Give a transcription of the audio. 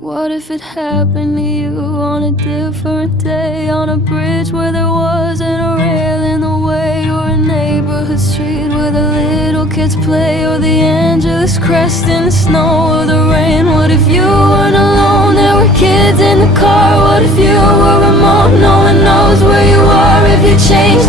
What if it happened to you on a different day, on a bridge where there wasn't a rail in the way, or a neighborhood street where the little kids play, or the Angeles crest in the snow or the rain? What if you weren't alone, there were kids in the car? What if you were remote, no one knows where you are? If you changed